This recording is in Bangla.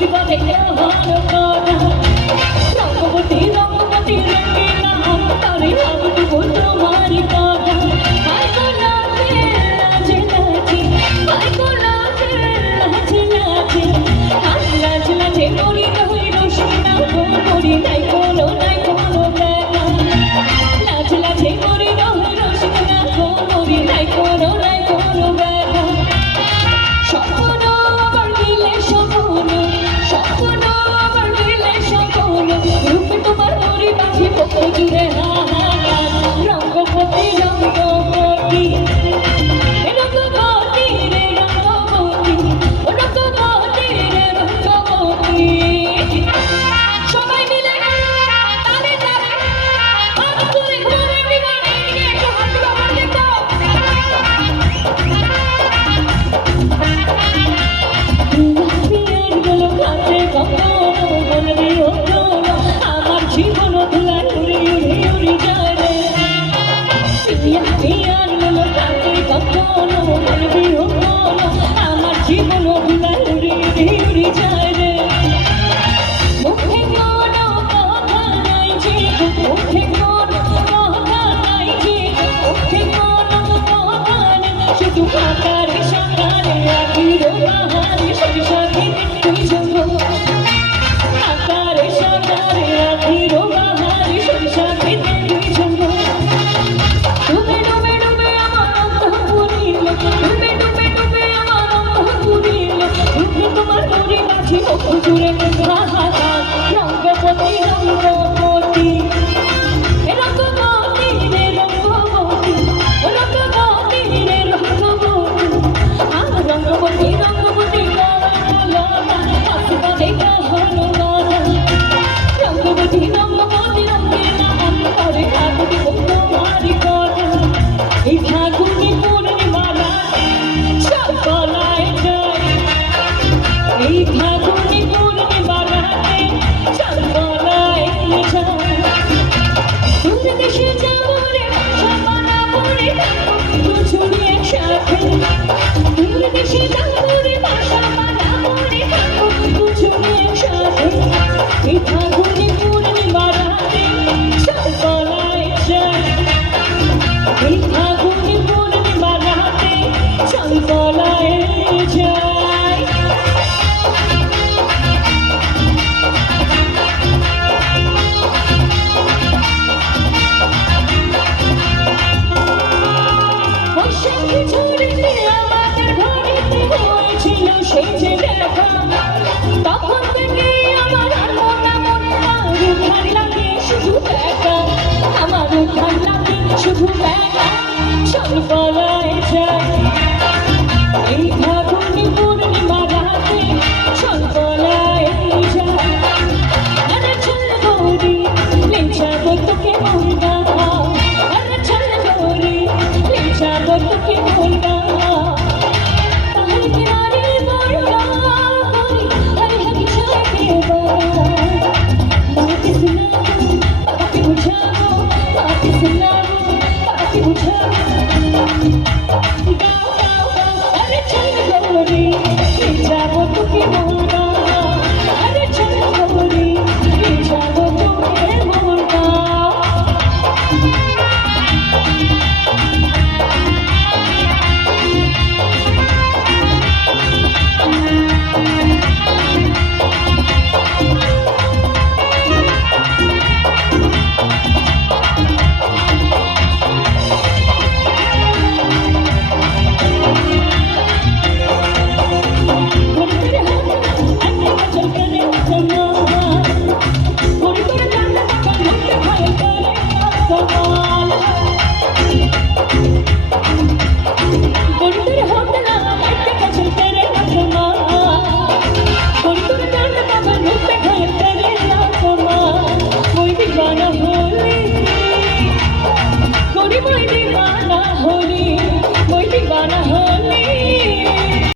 হাসিবা দেখে ভালো কথা রঙ্গবতী রঙ্গবতী রঙ্গিনা তারে ভাবটুকু তোমারই কথা আই গো লাজে লাজে লাজে আই গো লাজে লাজে লাজে লাজ লাজে করি রই রসিনা গো করি নাই কোনো দেখা লাজ লাজে করি রই রসিনা গো করি নাই কোনো দেখা স্বপ্ন আবার দিলে স্বপ্ন স্বপ্ন আবার দিলে স্বপ্ন রূপে তোমার মরি পাখি পক্ষ জুড়ে হাহাকার রঙ্গবতী রঙ্গবতী রঙ্গবতী রে রঙ্গবতী রঙ্গবতী রে রঙ্গবতী সবাই মিলে তালে তালে হাত তুলে ঘরে বিমানে নিয়ে একটু হাত বাবার দেখো পিয়ার গুলো কাছে কখনো বলবি ওঠো আমার জীবন ধুলা উড়ি উড়ি উড়ি যায় রে পিয়ার গুলো কাছে কখনো বলবি ওঠো আমার জীবন ধুলা উড়ি উড়ি উড়ি যায় রে মুখে কোনো কথা নাই যে মুখে কোনো কথা নাই যে মুখে কোনো কথা নেই শুধু আকারে সাকারে আখির বাহারে সাথে সাথে তুই যখন আকারে সাকারে আখির বাহারে সাথে সাথে তুই যখন ডুবে ডুবে ডুবে আমার অন্তর পুরিল ডুবে ডুবে ডুবে আমার অন্তর পুরিল রূপে তোমার মরি পাখি পক্ষ জুড়ে হাহাকার রঙ্গবতী রঙ্গবতী রঙ্গবতী রে রঙ্গবতী রঙ্গবতী রে রঙ্গবতী আমার রঙ্গবতী রঙ্গবতী হাসিবা দেখা হলো কথা রঙ্গবতী রঙ্গবতী রঙ্গিনা করে কাকুটি তোমারই কথা এই ফাগুনি পূর্ণিমা রাতে সব বলায় যায় এই ফাগুনি পূর্ণিমা রাতে সব বলায় যায় দূর দেশে যাবো রে বাসা বানাবো রে দুজনে একসাথে দূর দেশে যাবো রে বাসা বানাবো রে দুজনে একসাথে এই ফাগুনি পূর্ণিমা রাতে সব বলায় যায় এই ফাগুনি পূর্ণিমা রাতে সব বলায় যায়